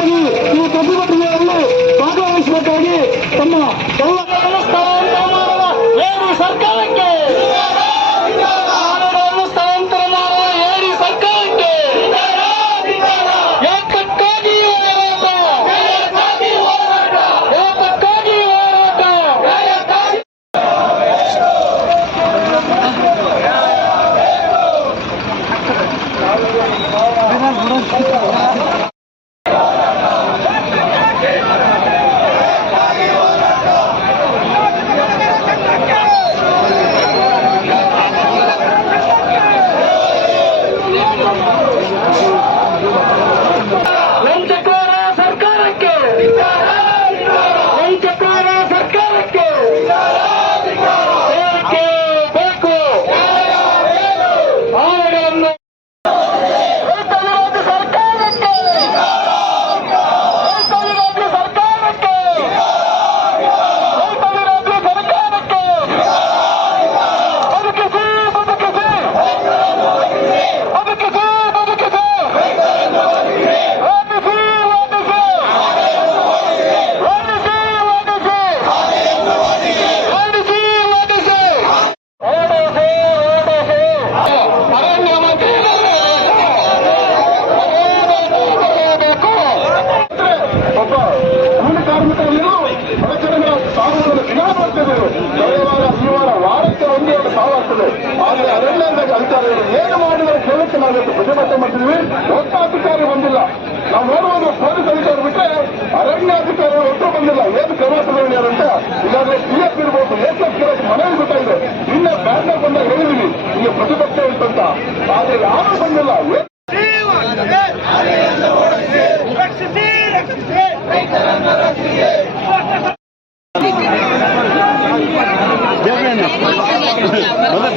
ನೇರವಾಗಿ ಈ ಪ್ರತಿಭಟನೆಯಲ್ಲಿ ಭಾಗವಹಿಸಬೇಕಾಗಿ ತಮ್ಮ ಸರ್ಕಾರಕ್ಕೆ ಸ್ಥಳಾಂತರ ಮಾಡುವ ಏಡಿ ಸರ್ಕಾರಕ್ಕೆ ಏಕಕ್ಕಾಗಿ ಆದರೆ ಅರಣ್ಯದಾಗ ಅಧಿಕಾರಿಗಳು ಏನು ಮಾಡಿದರೆ ಕೇಳಕ್ಕೆ ನಾವಿತ್ತು ಪ್ರತಿಭಟನೆ ಮಾಡ್ತೀವಿ. ಒಬ್ಬ ಅಧಿಕಾರಿ ಬಂದಿಲ್ಲ. ನಾವು ನೋಡುವುದು ಪೊಲೀಸ್ ಅಧಿಕಾರಿ ಬಿಟ್ಟರೆ ಅರಣ್ಯಾಧಿಕಾರಿಗಳು ಒಟ್ಟು ಬಂದಿಲ್ಲ. ಏನು ಕ್ರಮ ತಗೊಂಡಿದ್ದಾರಂತ ಈಗಾಗಲೇ PF ಇರ್ಬೋದು, SF ಇರೋದು ಮನವಿ ಗೊತ್ತಾಗಿದೆ. ನಿನ್ನೆ ಬ್ಯಾನರ್ ಬಂದಾಗ ಹೇಳಿದ್ವಿ ಈಗ ಪ್ರತಿಭಟನೆ ಇತ್ತಂತ, ಆದರೆ ಯಾರೂ ಬಂದಿಲ್ಲ.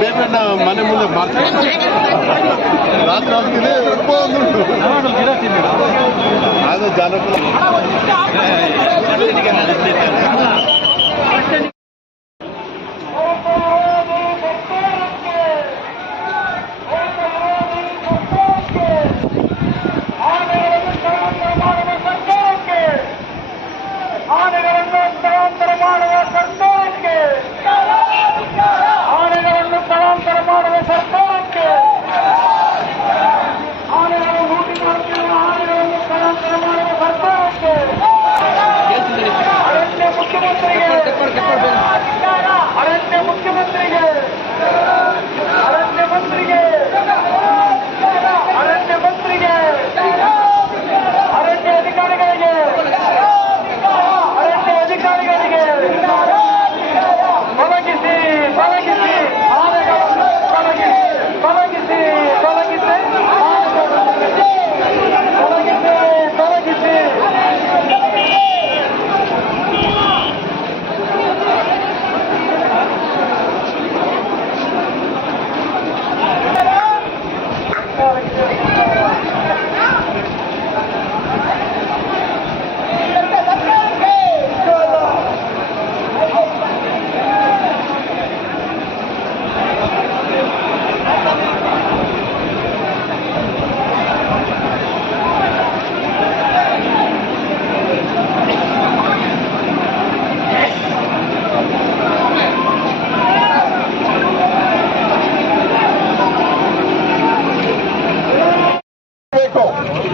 ಬೇಬಣ್ಣ ಮನೆ ಮುಂದೆ ರಾತ್ರಿ ಹೋಗ್ತೀನಿ ಅದು ಜಾನಪದ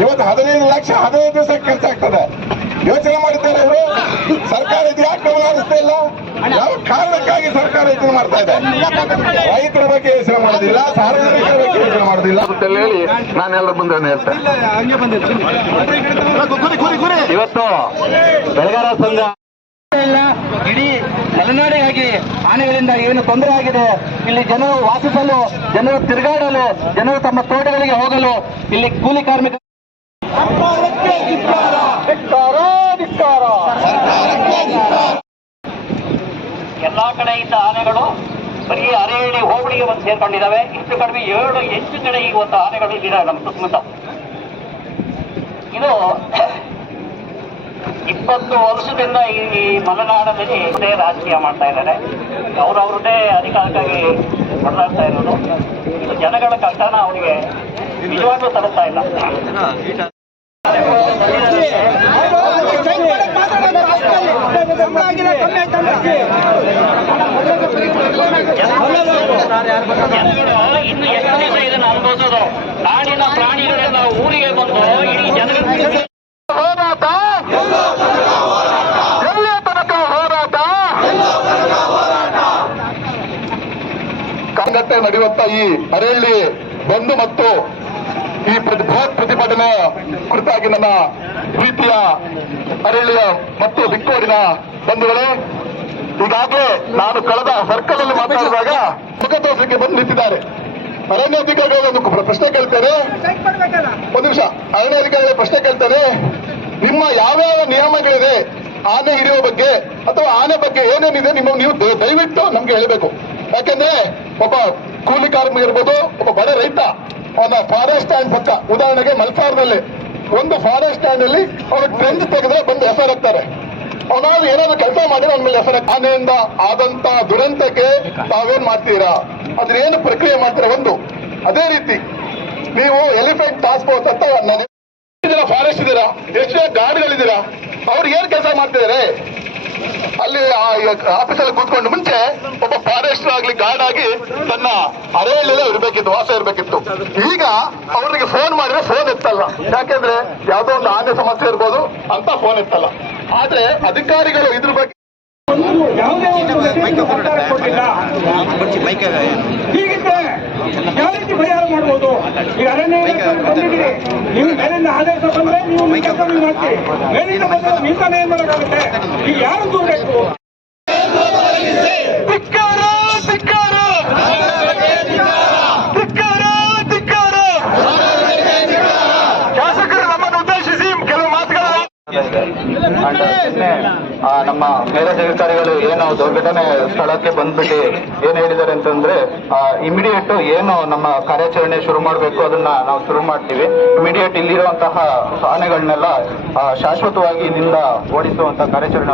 ಇವತ್ತು 15 ಲಕ್ಷ 15 ದಿವಸ ಖರ್ಚಾಗ್ತದೆ. ಯೋಚನೆ ಮಾಡಿದ್ದಾರೆ ಇವರು. ಸರ್ಕಾರ ಇದು ಯಾಕೆ ಗಮನ ಹರಿಸ್ತಾ ಇಲ್ಲ? ಯಾವ ಕಾರಣಕ್ಕಾಗಿ ಸರ್ಕಾರ ಇದನ್ನು ಮಾಡ್ತಾ ಇದೆ? ರೈತರ ಬಗ್ಗೆ ಯೋಚನೆ ಮಾಡೋದಿಲ್ಲ, ಸಾರ್ವಜನಿಕರ ಬಗ್ಗೆ ಯೋಚನೆ ಮಾಡೋದಿಲ್ಲ ಅಂತ ಹೇಳಿ ನಾನೆಲ್ಲರ ಮುಂದೆ ಹೇಳ್ತೇನೆ. ಇವತ್ತು ಬೆಳೆಗಾರ ಸಂಘ ಇಡೀ ಮಲೆನಾಡಿಗಾಗಿ ಆನೆಗಳಿಂದ ಏನು ತೊಂದರೆ ಆಗಿದೆ, ಇಲ್ಲಿ ಜನರು ವಾಸಿಸಲು, ಜನರು ತಿರುಗಾಡಲು, ಜನರು ತಮ್ಮ ತೋಟಗಳಿಗೆ ಹೋಗಲು ಇಲ್ಲಿ ಕೂಲಿ ಕಾರ್ಮಿಕ ಎಲ್ಲಾ ಕಡೆ ಇದ್ದ ಆನೆಗಳು ಬರೀ ಅರೇಳಿ ಹೋಬಳಿಗೆ ಬಂದು ಸೇರ್ಕೊಂಡಿದ್ದಾವೆ. ಹೆಚ್ಚು ಕಡಿಮೆ 7-8 ಕಡೆ ಇವತ್ತು ಆನೆಗಳು ಇದ್ದಾವೆ ನಮ್ಮ ಸುತ್ತಮುತ್ತ. ಇದು 20 ವರ್ಷದಿಂದ ಈ ಮಲೆನಾಡಲ್ಲಿ ರಾಜಕೀಯ ಮಾಡ್ತಾ ಇದ್ದಾರೆ. ಅವ್ರವ್ರದ್ದೇ ಅಧಿಕಾರಕ್ಕಾಗಿ ಹೊಡೆದಾಡ್ತಾ ಇರೋದು. ಇದು ಜನಗಳ ಕಷ್ಟನ ಅವರಿಗೆ ನಿಜವಾಗ್ಲೂ ತಲುಪ್ತಾ ಇಲ್ಲ. ಜನಗಳು ಇನ್ನು ಎಷ್ಟು ದಿವಸ ಇದನ್ನು ಅನುಭವಿಸೋದು? ನಾಡಿನ ಪ್ರಾಣಿಗಳೆಲ್ಲ ಊರಿಗೆ ಬಂದು ಇಡೀ ಜನಗಳ ಹೋರಾಟ ಎಲ್ಲಿಯ ತನಕ ಹೋರಾಟ? ಕಾಂಗಟ್ಟೆ ನಡೆಯುವಂತ ಈ ಅರಳ್ಳಿ ಬಂದು ಮತ್ತು ಈ ಬೃಹತ್ ಪ್ರತಿಭಟನೆ ಕುರಿತಾಗಿ ನನ್ನ ಪ್ರೀತಿಯ ಅರಳ್ಳಿಯ ಮತ್ತು ಬಿಕ್ಕೋಡಿನ ಬಂಧುಗಳೇ, ಈಗಾಗಲೇ ನಾನು ಕಳೆದ ಸರ್ಕಲ್ ಅಲ್ಲಿ ಮಾತಾಡಿದಾಗ ಮುಖ ತೋರಿಸಲಿಕ್ಕೆ ಬಂದು ನಿಂತಿದ್ದಾರೆ. ಅರಣ್ಯಾಧಿಕಾರಿಗಳು ಒಂದು ಪ್ರಶ್ನೆ ಕೇಳ್ತೇನೆ, ಒಂದು ನಿಮಿಷ. ಅರಣ್ಯಾಧಿಕಾರಿಗಳ ಪ್ರಶ್ನೆ ಕೇಳ್ತೇನೆ, ನಿಮ್ಮ ಯಾವ್ಯಾವ ನಿಯಮಗಳಿದೆ ಆನೆ ಹಿಡಿಯುವ ಬಗ್ಗೆ ಅಥವಾ ಆನೆ ಬಗ್ಗೆ ಏನೇನಿದೆ ನೀವು ದಯವಿಟ್ಟು ನಮ್ಗೆ ಹೇಳಬೇಕು. ಯಾಕೆಂದ್ರೆ ಒಬ್ಬ ಕೂಲಿ ಕಾರ್ಮಿಕ ಇರ್ಬೋದು, ಒಬ್ಬ ಬಡ ರೈತ ಅವನ ಫಾರೆಸ್ಟ್ ಸ್ಟ್ಯಾಂಡ್ ಪಕ್ಕ, ಉದಾಹರಣೆಗೆ ಮಲ್ಸಾರ್ನಲ್ಲಿ ಒಂದು ಫಾರೆಸ್ಟ್ ಸ್ಟ್ಯಾಂಡ್ ಅಲ್ಲಿ ಅವರು ಟ್ರೆಂಚ್ ತೆಗೆದ್ರೆ ಬಂದು ಹೆಸರು ಹಾಕ್ತಾರೆ. ಅವನಾದ್ರು ಏನಾದ್ರು ಕೆಲಸ ಮಾಡಿದ್ರೆ ಅವನ ಮೇಲೆ ಹೆಸರು. ಆನೆಯಿಂದ ಆದಂತ ದುರಂತಕ್ಕೆ ತಾವೇನ್ ಮಾಡ್ತೀರಾ, ಅದ್ರೇನು ಪ್ರಕ್ರಿಯೆ ಮಾಡ್ತೀರಾ? ಒಂದು ಅದೇ ರೀತಿ ನೀವು ಎಲಿಫೆಂಟ್ ಟಾಸ್ಕ್ ಫೋರ್ಸ್ ಅಂತ ನಾನು ಫಾರೆಸ್ಟ್ ಇದ್ದೀರಾ, ಎಷ್ಟು ಜನ ಗಾರ್ಡ್ಗಳಿದ್ದೀರಾ, ಅವ್ರು ಏನ್ ಕೆಲಸ ಮಾಡ್ತಿದ್ದಾರೆ ಅಲ್ಲಿ ಆಫೀಸಲ್ಲಿ ಕೂತ್ಕೊಂಡು? ಮುಂಚೆ ಒಬ್ಬ ಫಾರೆಸ್ಟರ್ ಆಗ್ಲಿ ಗಾರ್ಡ್ ಆಗಿ ತನ್ನ ಅರೆಯಲ್ಲೆಲ್ಲ ಇರಬೇಕಿತ್ತು, ವಾಸ ಇರಬೇಕಿತ್ತು. ಈಗ ಅವ್ರಿಗೆ ಫೋನ್ ಮಾಡಿದ್ರೆ ಫೋನ್ ಎತ್ತಲ್ಲ. ಯಾಕೆಂದ್ರೆ ಯಾವ್ದೋ ಒಂದು ಆನೆ ಸಮಸ್ಯೆ ಇರ್ಬೋದು ಅಂತ ಫೋನ್ ಎತ್ತಲ್ಲ. ಆದ್ರೆ ಅಧಿಕಾರಿಗಳು ಇದ್ರ ಬಗ್ಗೆ ಯಾವುದೇ ಹೀಗಿದ್ರೆ ಯಾವ ರೀತಿ ಪರಿಹಾರ ಮಾಡ್ಬೋದು? ಈಗ ಅರಣ್ಯ ಬಂದಿದ್ದೀರಿ, ನೀವು ಮೇಲಿಂದ ಆದೇಶ ಬಂದ್ರೆ ನೀವು ಮಾಡ್ತೀರಿ, ಮೇಲಿಂದ ಬಂದ್ರೆ ನಿಂತಾನೆ ಏನ್ ಮಾಡೋಕ್ಕಾಗುತ್ತೆ? ಈಗ ಯಾರು ದೂರಬೇಕು? ಶಾಸಕರು ನಮ್ಮನ್ನು ಉದ್ದೇಶಿಸಿ ಕೆಲವು ಮಾತುಗಳು ನಮ್ಮ ಮೇಲಧಿಕಾರಿಗಳು ಏನು ಘಟನೆ ಸ್ಥಳಕ್ಕೆ ಬಂದ್ಬಿಟ್ಟು ಏನ್ ಹೇಳಿದ್ದಾರೆ ಅಂತಂದ್ರೆ, ಇಮಿಡಿಯೇಟ್ ಏನು ನಮ್ಮ ಕಾರ್ಯಾಚರಣೆ ಶುರು ಮಾಡಬೇಕು ಅದನ್ನ ನಾವು ಶುರು ಮಾಡ್ತೀವಿ. ಇಮಿಡಿಯೇಟ್ ಇಲ್ಲಿರುವಂತಹ ಆನೆಗಳನ್ನೆಲ್ಲ ಶಾಶ್ವತವಾಗಿ ಇಲ್ಲಿಂದ ಓಡಿಸುವಂತ ಕಾರ್ಯಾಚರಣೆ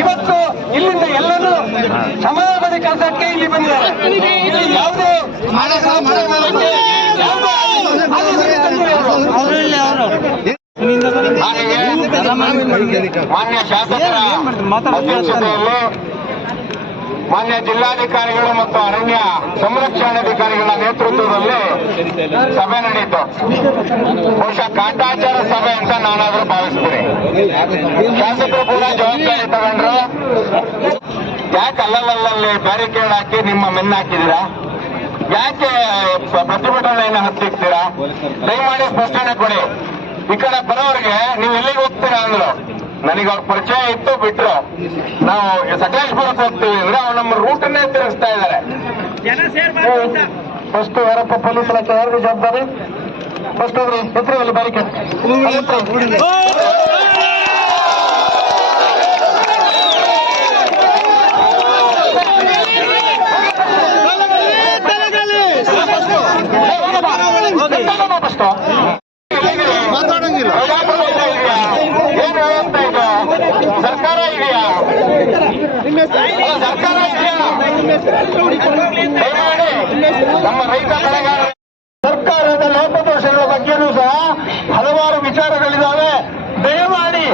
ಇವತ್ತು ಇಲ್ಲಿಂದ ಎಲ್ಲರೂ ಸಮಾಜವಾದಿ ಕೆಲಸಕ್ಕೆ ಇಲ್ಲಿ ಬಂದಿದ್ದಾರೆ. ಇಲ್ಲಿ ಯಾವುದೇ ಮಾನ್ಯ ಶಾಸಕರ ಅಧ್ಯಕ್ಷತೆಯಲ್ಲಿ ಮಾನ್ಯ ಜಿಲ್ಲಾಧಿಕಾರಿಗಳು ಮತ್ತು ಅರಣ್ಯ ಸಂರಕ್ಷಣಾಧಿಕಾರಿಗಳ ನೇತೃತ್ವದಲ್ಲಿ ಸಭೆ ನಡೆಯಿತು. ಬಹುಶಃ ಕಾಟಾಚಾರ ಸಭೆ ಅಂತ ನಾನಾದ್ರೂ ಭಾವಿಸ್ತೀನಿ. ಶಾಸಕರು ಕೂಡ ಜವಾಬ್ದಾರಿ ತಗೊಂಡ್ರು. ಯಾಕೆ ಅಲ್ಲಲ್ಲಿ ಬ್ಯಾರಿಕೇಡ್ ಹಾಕಿ ನಿಮ್ಮ ಮೆನ್ನ ಹಾಕಿದ್ದೀರಾ? ಯಾಕೆ ಪ್ರತಿಭಟನೆಯನ್ನು ಹತ್ತಿಕ್ತೀರಾ? ದಯಮಾಡಿ ಸ್ಪಷ್ಟನೆ ಕೊಡಿ. ಈ ಕಡೆ ಬರೋರಿಗೆ ನೀವು ಎಲ್ಲಿಗೆ ಹೋಗ್ತೀರಾ ಅಂದ್ರು. ನನಗೆ ಅವ್ರ ಪರಿಚಯ ಇತ್ತು, ಬಿಟ್ರು. ನಾವು ಸಕಲೇಶ್ಪುರಕ್ಕೆ ಹೋಗ್ತೀವಿ ಅಂದ್ರೆ ಅವ್ರು ನಮ್ಮ ರೂಟನ್ನೇ ತಿರುಗಿಸ್ತಾ ಇದ್ದಾರೆ. ಫಸ್ಟ್ ಯಾರಪ್ಪ ಪೊಲೀಸ್ ಇಲಾಖೆ ಯಾರಿಗೂ ಜವಾಬ್ದಾರಿ? ಫಸ್ಟ್ ಅವರು ಎತ್ತರದಲ್ಲಿ ಬಾರಿಕೆ ಮಾತಾಡಂಗಿಲ್ಲ. ಏನು ವ್ಯವಸ್ಥೆ ಇದು? ಸರ್ಕಾರ ಇದೆಯಾ? ಸರ್ಕಾರ ಇದೆಯಾ? ನಮ್ಮ ರೈತ ಬೆಳೆಗಾರ ಸರ್ಕಾರದ ಲೋಪದೋಷಗಳ ಬಗ್ಗೆನೂ ಸಹ ಹಲವಾರು ವಿಚಾರಗಳಿದ್ದಾವೆ. ದಯಮಾಡಿ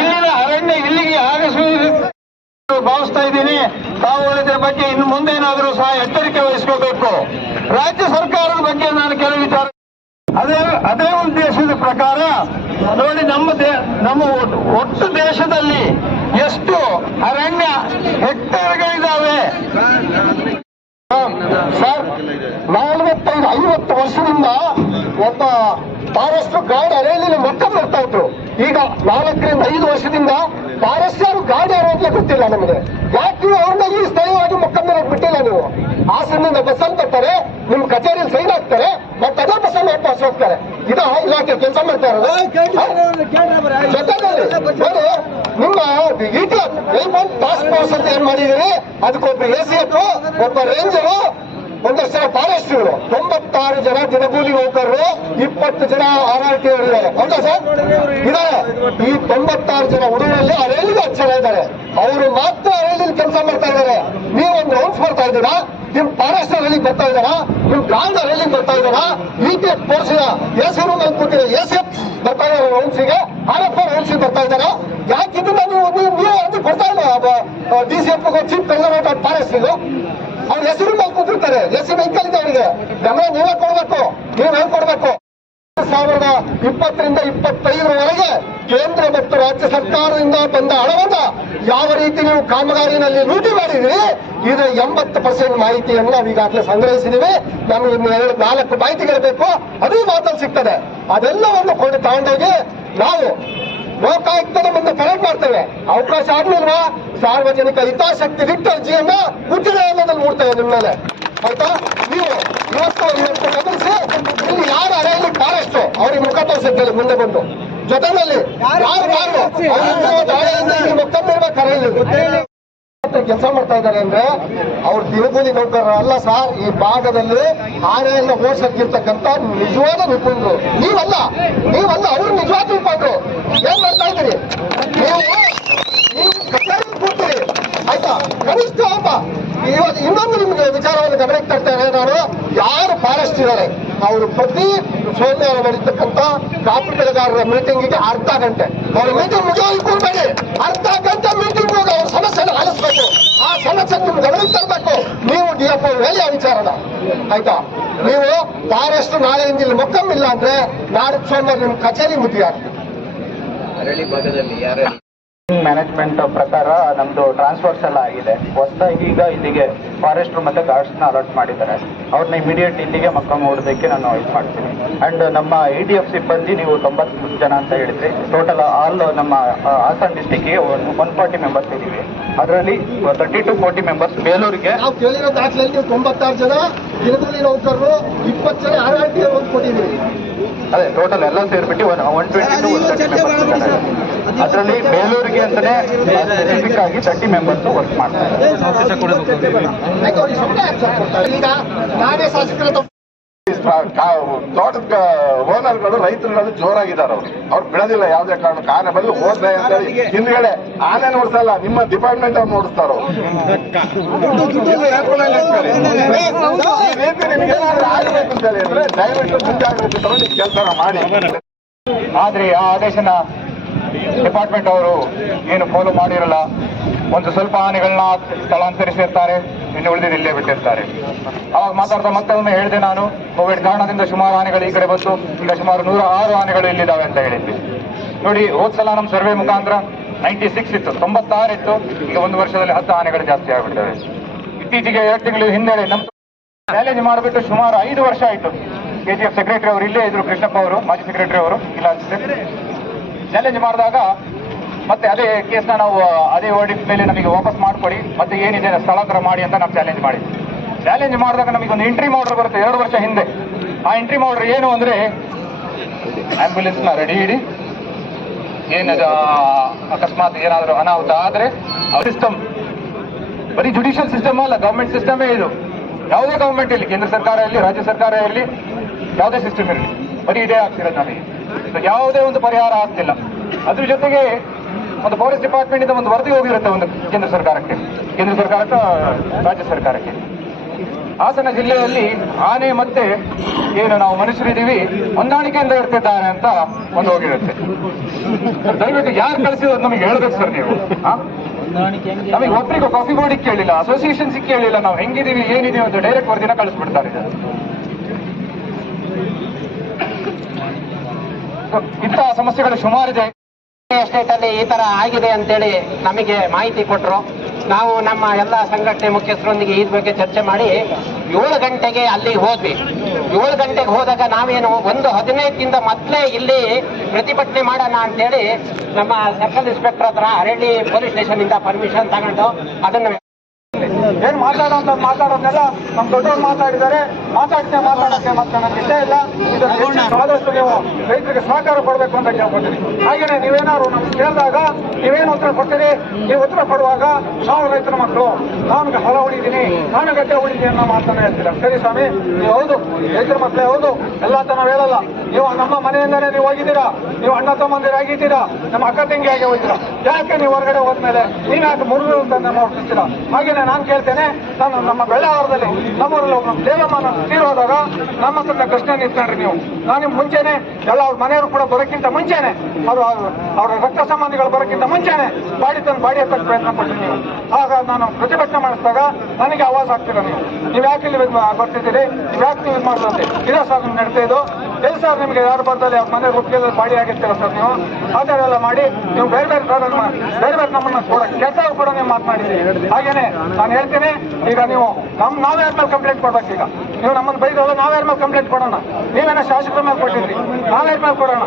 ಇಲ್ಲಿನ ಅರಣ್ಯ ಇಲ್ಲಿಗೆ ಆಗಸುವುದು ಭಾವಿಸ್ತಾ ಇದ್ದೀನಿ. ತಾವು ಇದರ ಬಗ್ಗೆ ಇನ್ನು ಮುಂದೇನಾದರೂ ಸಹ ಎಚ್ಚರಿಕೆ ವಹಿಸ್ಕೋಬೇಕು. ರಾಜ್ಯ ಸರ್ಕಾರದ ಬಗ್ಗೆ ನಾನು ಕೆಲವು ವಿಚಾರ ಅದೇ ಉದ್ದೇಶದ ಪ್ರಕಾರ ನೋಡಿ, ನಮ್ಮ ಒಟ್ಟು ದೇಶದಲ್ಲಿ ಎಷ್ಟು ಅರಣ್ಯ ಹೆಕ್ಟೇರ್ಗಳಿದ್ದಾವೆ ಸರ್? 45-50 ವರ್ಷದಿಂದ ಒಬ್ಬ ಫಾರೆಸ್ಟ್ ಗಾರ್ಡ್ ಅರಣ್ಯ ಮಕ್ಕ ಬರ್ತಾ ಇದ್ರು. ಈಗ 4-5 ವರ್ಷದಿಂದ ಫಾರೆಸ್ಟ್ ಯಾರು ಗಾಡಿ ಯಾರು ಅಂತ ಗೊತ್ತಿಲ್ಲ ನಮಗೆ. ಯಾಕೆ ಅವ್ರನ್ನ ಈ ಸ್ಥಳೀಯವಾಗಿ ಮೊಕ್ಕಮ್ಮೆ ಬಿಟ್ಟಿಲ್ಲ? ನೀವು ಹಾಸನದಿಂದ ಬಸ್ ಅಂತ ಬರ್ತಾರೆ, ನಿಮ್ ಕಚೇರಿಯಲ್ಲಿ ಸೈನ್ ಹಾಕ್ತಾರೆ, ಮತ್ತೆ ಅದೇ ಬಸ್ಸನ್ನು ವಾಪಸ್ ವಾಪಸ್ ಹೋಗ್ತಾರೆ. ಇದು ಇಲಾಖೆ ಕೆಲಸ ಮಾಡ್ತಾ ಇರೋದು. ಜೊತೆಯಲ್ಲಿ ನೋಡಿ, ನಿಮ್ಮ ETF ಟಾಸ್ಕ್ ಫೋರ್ಸ್ ಅಂತ ಏನ್ ಮಾಡಿದೀರಿ, ಅದಕ್ಕೊಬ್ಬರು ACF, ಒಬ್ಬ ರೇಂಜರು, ಒಂದಷ್ಟು ಜನ ಫಾರೆಸ್ಟ್ಗಳು, 96 ಜನ ದಿನಗೂಲಿ ನೌಕರರು, 20 ಜನ RRT ಇದ್ದಾರೆ. ಹೌದಾ ಸರ್? ಇದ್ದಾರೆ. ಈ 96 ಜನ ಹುಡುಗರಲ್ಲಿ ಅರಳಿಗೆ 10 ಜನ ಇದ್ದಾರೆ. ಅವರು ಮಾತ್ರ ಅರಳಿಲಿ ಕೆಲಸ ಮಾಡ್ತಾ ಇದ್ದಾರೆ. ನೀವೊಂದು ರೌಂಡ್ಸ್ ಬರ್ತಾ ಇದ್ದೀರಾ, ನಿಮ್ ಫಾರೆಸ್ಟ್ ರೈಲಿಗೆ ಬರ್ತಾ ಇದ್ದಾರಾ, ನಿಮ್ ಗಾಂಧ ರೈಲಿಗೆ ಬರ್ತಾ ಇದ್ದಾರಾ, ETF ಫೋರ್ಸ್ AC ರೂಮ್ ಅಲ್ಲಿ ಕೂತಿರೋ ACF ಬರ್ತಾ ಇದ್ದಾರೆ ರೌಂಡ್ಸಿಗೆ, RFR ರೌಂಡ್ಸಿಗೆ ಬರ್ತಾ ಇದ್ದಾರಾ? ಯಾಕೆ ಇದನ್ನ ನೀವು ಅದಕ್ಕೆ ಕೊಡ್ತಾ ಇಲ್ಲ DCF ಚೀಫ್ ಕನ್ಸರ್ವೇಟರ್ ಫಾರೆಸ್ಟ್ಗೂ? ಅವ್ರು ಹೆಸರು ಮೇಲೆ ಕೂತಿರ್ತಾರೆ, ಎಸಿ ವೆಹಿಕಲ್ ಇದೆ ಅವರಿಗೆ, ಬೆಂಬಲ ನೀವೇ ಕೊಡ್ಬೇಕು, ನೀವ್ ಹೇಳ್ಕೊಡ್ಬೇಕು. 2020ರಿಂದ 2025ರವರೆಗೆ ಕೇಂದ್ರ ಮತ್ತು ರಾಜ್ಯ ಸರ್ಕಾರದಿಂದ ಬಂದ ಹಣವನ್ನ ಯಾವ ರೀತಿ ನೀವು ಕಾಮಗಾರಿನಲ್ಲಿ ಲೂಟಿ ಮಾಡಿದ್ರಿ, ಇದರ 80% ಮಾಹಿತಿಯನ್ನು ನಾವು ಈಗಾಗಲೇ ಸಂಗ್ರಹಿಸಿದೀವಿ. ನಮಗೆ 4 ಮಾಹಿತಿಗಳು ಬೇಕು, ಅದೇ ಮಾತಲ್ಲಿ ಸಿಗ್ತದೆ. ಅದೆಲ್ಲವನ್ನು ಕೊಂಡು ತಗೊಂಡೋಗಿ ನಾವು ಲೋಕಾಯುಕ್ತದ ಮುಂದೆ ಪರೇಡ್ ಮಾಡ್ತೇವೆ. ಅವಕಾಶ ಆಗ್ಲಿಲ್ವಾ, ಸಾರ್ವಜನಿಕ ಹಿತಾಸಕ್ತಿ ರಿಟ್ ಅರ್ಜಿಯನ್ನ ಉಚ್ಚ ನ್ಯಾಯಾಲಯದಲ್ಲಿ ಮೂಡ್ತೇವೆ ನಿಮ್ಮ ಮೇಲೆ. ಆಯ್ತಾ? ನೀವು ಇವತ್ತು ಗಮನಿಸಿ, ಇಲ್ಲಿ ಯಾರು ಅರೆಯಲ್ಲಿ ಫಾರೆಸ್ಟ್ ಅವ್ರಿಗೆ ಮುಖ ತೋರಿಸಿದ್ದೇವೆ ಮುಂದೆ ಬಂದು, ಜೊತೆಯಲ್ಲಿ ಯಾರು ಮೊತ್ತಮಿರ್ಬೇಕು ಅರೆಯಲ್ಲಿ ಕೆಲಸ ಮಾಡ್ತಾ ಇದ್ದಾರೆ ಅಂದ್ರೆ ಅವ್ರು ದಿನಗೂಲಿ ನೌಕರರು ಅಲ್ಲ ಸರ್. ಈ ಭಾಗದಲ್ಲಿ ಆನೆಯನ್ನ ಓಡಿಸಕ್ಕಿರ್ತಕ್ಕಂಥ ನಿಜವಾದ ನಿಪುಣರು ನೀವಲ್ಲ, ಅವ್ರು ನಿಜವಾದ ನಿಪುಣರು. ಏನ್ ಮಾಡ್ತಾ ಇದ್ದೀರಿ ನೀವು ಕಚೇರಿ ಕೂಡ್ತೀರಿ, ಆಯ್ತಾ? ಕನಿಷ್ಠ ಒಬ್ಬ ಇವತ್ತು ಇನ್ನೊಂದು ನಿಮ್ಗೆ ವಿಚಾರವನ್ನು ಗಮನಕ್ಕೆ ತರ್ತೇನೆ ನಾನು. ಯಾರು ಫಾರೆಸ್ಟ್ ಇದ್ದಾರೆ ಅವರು ಪ್ರತಿ ಸೋಮವಾರ ನಡೀತಕ್ಕಂಥ ಕಾಫಿ ಬೆಳೆಗಾರರ ಮೀಟಿಂಗಿಗೆ ಅರ್ಧ ಗಂಟೆ, ಅವ್ರ ಮೀಟಿಂಗ್ ಮುಗಿಯೋಗಿ ಕೂಡಬೇಡಿ, ಅರ್ಧ ಗಂಟೆ ಮೀಟಿಂಗ್ ಹೋಗಿ ಅವ್ರ ಸಮಸ್ಯೆನ ಆಲಿಸ್ಬೇಕು, ಆ ಸಮಸ್ಯೆ ನಿಮ್ಗೆ ಗಮನಕ್ಕೆ ತರಬೇಕು. ನೀವು DF ಹೇಳಿ ಆ ವಿಚಾರನ, ಆಯ್ತಾ? ನೀವು ಫಾರೆಸ್ಟ್ ನಾಳೆಯಿಂದ ಇಲ್ಲಿ ಮೊಕ್ಕಮ್ಮಿಲ್ಲ ಅಂದ್ರೆ ನಾಡಿದ್ದು ಸೋಮವಾರ ನಿಮ್ ಕಚೇರಿ ಮುದ್ದೆ ಆಗ್ತದೆ. ಮ್ಯಾನೇಜ್ಮೆಂಟ್ ಪ್ರಕಾರ ನಮ್ದು ಟ್ರಾನ್ಸ್ಫರ್ಸ್ ಎಲ್ಲ ಆಗಿದೆ. ಹೊಸದಾಗಿ ಈಗ ಇಲ್ಲಿಗೆ ಫಾರೆಸ್ಟ್ ಮತ್ತೆ ಗಾರ್ಡ್ಸ್ ನ ಅಲಾಟ್ ಮಾಡಿದ್ದಾರೆ. ಅವ್ರನ್ನ ಇಮಿಡಿಯೇಟ್ ಇಲ್ಲಿಗೆ ಮಕ್ಕಳು ಓಡೋದಕ್ಕೆ ನಾನು ಇದು ಮಾಡ್ತೀನಿ. ಅಂಡ್ ನಮ್ಮ EDF ಸಿಬ್ಬಂದಿ ನೀವು 90 ಜನ ಅಂತ ಹೇಳಿದ್ರಿ. ಟೋಟಲ್ ಆಲ್ ನಮ್ಮ ಹಾಸನ್ ಡಿಸ್ಟಿಕ್ಗೆ 140 ಮೆಂಬರ್ಸ್ ಇದ್ದೀವಿ. ಅದರಲ್ಲಿ 30 to 40 ಮೆಂಬರ್ಸ್ ಬೇಲೂರಿಗೆ. ನಾವು ಕೇಳಿರೋ ದಾಖಲೆಯಲ್ಲಿ ನೀವು 96 ಜನ ದಿನಗೂಲಿ ನೌಕರರು, 20 ಜನ RRT ಕೊಟ್ಟಿದ್ದೀರಿ. ಅದೇ ಟೋಟಲ್ ಎಲ್ಲ ಸೇರ್ಬಿಟ್ಟು 120 to 130 ಮೆಂಬರ್ಸ್ ಇದ್ದಾರೆ. ಅದರಲ್ಲಿ ಬೇಲೂರಿಗೆ ಅಂತಾನೆ ಸ್ಪೆಸಿಫಿಕ್ ಆಗಿ 30 ಮೆಂಬರ್ಸ್ ವರ್ಕ್ ಮಾಡ್ತಾರೆ. ಈಗ ನಾನೇ ಶಾಸಕರ ತೋಟದ ಓನರ್ಗಳು ರೈತರುಗಳು ಜೋರಾಗಿದ್ದಾರೆ. ಅವ್ರು ಬಿಡೋದಿಲ್ಲ ಯಾವುದೇ ಕಾರಣಕ್ಕೆ. ಆನೆ ಬಂದು ಹೋದ್ರೆ ಅಂತ ಹಿಂದ್ಗಡೆ ಆನೆ ನೋಡ್ಸಲ್ಲ, ನಿಮ್ಮ ಡಿಪಾರ್ಟ್ಮೆಂಟ್ ಅವ್ರು ನೋಡಿಸ್ತಾರೋ. ನಿಮ್ಗೆ ಏನಾದ್ರು ಆಗಬೇಕು ಅಂತ ಹೇಳಿದ್ರೆ ದಯವಿಟ್ಟು ಮುಂಜಾಗ್ರತೆ ತಗೊಂಡು ಕೆಲಸ ಮಾಡಿ. ಆದ್ರೆ ಆ ಆದೇಶನ ಡಿಪಾರ್ಟ್ಮೆಂಟ್ ಅವರು ಏನು ಫಾಲೋ ಮಾಡಿರಲ್ಲ. ಒಂದು ಸ್ವಲ್ಪ ಆನೆಗಳನ್ನ ಸ್ಥಳಾಂತರಿಸಿರ್ತಾರೆ, ಇನ್ನು ಉಳಿದಿದ್ದು ಇಲ್ಲೇ ಬಿಟ್ಟಿರ್ತಾರೆ. ಅವಾಗ ಮಾತಾಡ್ತಾ ಮತ್ತೊಮ್ಮೆ ಹೇಳಿದೆ ನಾನು, ಕೋವಿಡ್ ಕಾರಣದಿಂದ ಸುಮಾರು ಆನೆಗಳು ಈ ಕಡೆ ಬಂತು. ಈಗ ಸುಮಾರು 106 ಆನೆಗಳು ಇಲ್ಲಿದ್ದಾವೆ ಅಂತ ಹೇಳಿದ್ವಿ. ನೋಡಿ, ಹೋದ್ಸಲ ನಮ್ಮ ಸರ್ವೆ ಮುಖಾಂತರ 96 ಇತ್ತು, 96 ಇತ್ತು. ಈಗ 1 ವರ್ಷದಲ್ಲಿ 10 ಆನೆಗಳು ಜಾಸ್ತಿ ಆಗಿಬಿಟ್ಟಿವೆ. ಇತ್ತೀಚೆಗೆ 2 ತಿಂಗಳು ಹಿಂದೆ ನಮ್ಮ ಚಾಲೆಂಜ್ ಮಾಡಿಬಿಟ್ಟು ಸುಮಾರು 5 ವರ್ಷ ಆಯಿತು. KGF ಸೆಕ್ರೆಟರಿ ಅವರು ಇಲ್ಲೇ ಇದ್ರು, ಕೃಷ್ಣಪ್ಪ ಅವರು, ಮಾಜಿ ಸೆಕ್ರೆಟರಿ ಅವರು. ಇಲ್ಲ ಅನ್ಸುತ್ತೆ ಚಾಲೆಂಜ್ ಮಾಡಿದಾಗ ಮತ್ತೆ ಅದೇ ಕೇಸ್ನ ನಾವು ಅದೇ ವರ್ಡಿಕ್ಟ್ ಮೇಲೆ ನಮಗೆ ವಾಪಸ್ ಮಾಡಿಕೊಡಿ, ಮತ್ತೆ ಏನಿದೆ ಸ್ಥಳಾಂತರ ಮಾಡಿ ಅಂತ ನಾವು ಚಾಲೆಂಜ್ ಮಾಡಿದ್ವಿ. ಚಾಲೆಂಜ್ ಮಾಡಿದಾಗ ನಮಗೆ ಒಂದು ಎಂಟ್ರಿ ಮೋಡರ್ ಬರುತ್ತೆ 2 ವರ್ಷ ಹಿಂದೆ. ಆ ಎಂಟ್ರಿ ಮೋಡರ್ ಏನು ಅಂದ್ರೆ, ಆಂಬ್ಯುಲೆನ್ಸ್ನ ರೆಡಿ ಇಡಿ, ಏನದು ಅಕಸ್ಮಾತ್ ಏನಾದರೂ ಅನಾಹುತ ಆದರೆ ಸಿಸ್ಟಮ್, ಬರೀ ಜುಡಿಷಿಯಲ್ ಸಿಸ್ಟಮ್ ಅಲ್ಲ, ಗವರ್ಮೆಂಟ್ ಸಿಸ್ಟಮೇ ಇದು. ಯಾವುದೇ ಗವರ್ಮೆಂಟ್ ಇರಲಿ, ಕೇಂದ್ರ ಸರ್ಕಾರ ಇರಲಿ, ರಾಜ್ಯ ಸರ್ಕಾರ ಇರಲಿ, ಯಾವುದೇ ಸಿಸ್ಟಮ್ ಇರಲಿ, ಬರೀ ಇದೇ ಆಗ್ತಿರೋದು ನಮಗೆ. ಯಾವುದೇ ಒಂದು ಪರಿಹಾರ ಆಗ್ತಿಲ್ಲ. ಅದ್ರ ಜೊತೆಗೆ ಒಂದು ಫಾರೆಸ್ಟ್ ಡಿಪಾರ್ಟ್ಮೆಂಟ್ ಇಂದ ಒಂದು ವರದಿ ಹೋಗಿರುತ್ತೆ ಒಂದು ಕೇಂದ್ರ ಸರ್ಕಾರಕ್ಕೆ, ರಾಜ್ಯ ಸರ್ಕಾರಕ್ಕೆ. ಹಾಸನ ಜಿಲ್ಲೆಯಲ್ಲಿ ಆನೆ ಮತ್ತೆ ಏನು ನಾವು ಮನುಷ್ಯರಿದ್ದೀವಿ ಹೊಂದಾಣಿಕೆಯಿಂದ ಇರ್ತಿದ್ದಾರೆ ಅಂತ ಒಂದು ಹೋಗಿರುತ್ತೆ. ದಯವಿಟ್ಟು ಯಾರು ಕಳಿಸಿರೋದು ನಮಗೆ ಹೇಳ್ಬೇಕು ಸರ್ ನೀವು. ನಮಗೆ ಒಬ್ಬರಿಗೂ ಕಾಫಿ ಬೋರ್ಡಿಗೆ ಕೇಳಿಲ್ಲ, ಅಸೋಸಿಯೇಷನ್ಸ್ ಕೇಳಿಲ್ಲ, ನಾವು ಹೆಂಗಿದೀವಿ ಏನಿದೀವಿ ಅಂತ ಡೈರೆಕ್ಟ್ ವರದಿನ ಕಳಿಸ್ಬಿಡ್ತಾರೆ. ಇಂತಹ ಸಮಸ್ಯೆಗಳು ಸುಮಾರಿದೆ. ಎಸ್ಟೇಟ್ ಅಲ್ಲಿ ಈ ತರ ಆಗಿದೆ ಅಂತೇಳಿ ನಮಗೆ ಮಾಹಿತಿ ಕೊಟ್ಟರು. ನಾವು ನಮ್ಮ ಎಲ್ಲ ಸಂಘಟನೆ ಮುಖ್ಯಸ್ಥರೊಂದಿಗೆ ಈ ಬಗ್ಗೆ ಚರ್ಚೆ ಮಾಡಿ 7 ಗಂಟೆಗೆ ಅಲ್ಲಿಗೆ ಹೋದ್ವಿ. 7 ಗಂಟೆಗೆ ಹೋದಾಗ ನಾವೇನು 1:15 ಮೊದಲೇ ಇಲ್ಲಿ ಪ್ರತಿಭಟನೆ ಮಾಡೋಣ ಅಂತೇಳಿ ನಮ್ಮ ಸರ್ಕಲ್ ಇನ್ಸ್ಪೆಕ್ಟರ್ ಹತ್ರ ಅರಳಿ ಪೊಲೀಸ್ ಸ್ಟೇಷನ್ ಇಂದ ಪರ್ಮಿಷನ್ ತಗೊಂಡು ಅದನ್ನು ಏನ್ ಮಾತಾಡೋದನ್ನೆಲ್ಲ ನಮ್ಮ ದೊಡ್ಡವ್ರು ಮಾತಾಡಿದ್ದಾರೆ. ಮಾತಾಡೋಕ್ಕೆ ಮತ್ತೆ ನನಗೆ ಇಷ್ಟ ಇಲ್ಲ. ಆದಷ್ಟು ನೀವು ರೈತರಿಗೆ ಸಹಕಾರ ಕೊಡಬೇಕು ಅಂತ ಕೇಳ್ಕೊತೀನಿ. ಹಾಗೇನೆ ನೀವೇನಾದ್ರು ನಮ್ಗೆ ಕೇಳಿದಾಗ ನೀವೇನು ಉತ್ತರ ಕೊಡ್ತೀರಿ, ನೀವು ಉತ್ತರ ಕೊಡುವಾಗ ನಾವು ರೈತರ ಮಕ್ಕಳು, ನಾನು ಹೊಲ ಉಳಿದೀನಿ, ನಾನು ಗದ್ದೆ ಉಳಿದೀನಿ ಅನ್ನೋ ಮಾತನ್ನ ಹೇಳ್ತೀರ. ಸರಿ ಸ್ವಾಮಿ, ನೀವು ಹೌದು ರೈತರ ಮಕ್ಕಳೇ ಹೌದು, ಎಲ್ಲ ನಾವು ಹೇಳಲ್ಲ. ನೀವು ನಮ್ಮ ಮನೆಯಿಂದಲೇ ನೀವು ಹೋಗಿದ್ದೀರಾ, ನೀವು ಅಣ್ಣ ತಮ್ಮಂದಿರಾಗಿದ್ದೀರಾ, ನಮ್ಮ ಅಕ್ಕ ತಂಗಿಯಾಗಿ ಹೋಗಿದ್ದೀರಾ. ಯಾಕೆ ನೀವು ಹೊರಗಡೆ ಹೋದ್ಮೇಲೆ ನೀವು ಯಾಕೆ ಮುರುಳು ಅಂತ ನೋಡ್ತಿರ್ತೀರಾ? ಹಾಗೇನೆ ನಾನು ಕೇಳ್ತೇನೆ, ನಾನು ನಮ್ಮ ಬೆಳ್ಳಾವರದಲ್ಲಿ ನಮ್ಮೂರಲ್ಲಿ ಒಬ್ಬ ದೇವಮ್ಮನ ತೀರೋದಾಗ ನಮ್ಮ ಹತ್ರ ಕೃಷ್ಣ ನಿಂತ್ಕೊಂಡ್ರಿ ನೀವು. ನಾನು ನಿಮ್ ಮುಂಚೆನೆ ಎಲ್ಲ ಅವ್ರ ಮನೆಯವರು ಕೂಡ ಬರೋಕ್ಕಿಂತ ಮುಂಚೆನೆ, ಅವರ ರಕ್ತ ಸಂಬಂಧಿಗಳು ಬರೋಕ್ಕಿಂತ ಮುಂಚೆನೆ ಬಾಡಿ ಎತ್ತಕ್ಕೆ ಪ್ರಯತ್ನ ಪಡ್ತೀನಿ ನೀವು. ಆಗ ನಾನು ಪ್ರತಿಭಟನೆ ಮಾಡಿಸಿದಾಗ ನನಗೆ ಆವಾಜ್ ಆಗ್ತೀರ ನೀವು ಯಾಕೆ ಇಲ್ಲಿ ಬರ್ತಿದ್ದೀರಿ, ನೀವು ಯಾಕೆ ನೀವು ಇದು ಮಾಡುವಂತೆ ಇದೇ ಸರ್ ನಿಮ್ಗೆ ನಡೀತಾ ಇದು. ಎಲ್ಲಿ ಸರ್ ನಿಮಗೆ ಯಾರು ಬರ್ದಲ್ಲಿ ಅವ್ರ ಮನೆ ರೂಪಿಗೆ ಬಾಡಿ ಆಗಿರ್ತೀರ ಸರ್ ನೀವು. ಆ ಥರ ಎಲ್ಲ ಮಾಡಿ ನೀವು ಬೇರೆ ನಮ್ಮನ್ನ ಕೆಟ್ಟ ಕೂಡ ನೀವು ಮಾತನಾಡಿದ್ದೀರಿ. ಹಾಗೇನೆ ನಾನು ಹೇಳ್ತೀನಿ, ಈಗ ನೀವು ನಾವೇ ಮೇಲೆ ಕಂಪ್ಲೇಂಟ್ ಕೊಡ್ಬೇಕು. ಈಗ ನೀವು ನಮ್ಮನ್ನು ಬೈದಲ್ಲ, ನಾವೇ ಮೇಲೆ ಕಂಪ್ಲೇಂಟ್ ಕೊಡೋಣ. ನೀವೇನೋ ಶಾಸಕರ ಮೇಲೆ ಕೊಟ್ಟಿದ್ರಿ, ನಾವೇ ಮೇಲೆ ಕೊಡೋಣ.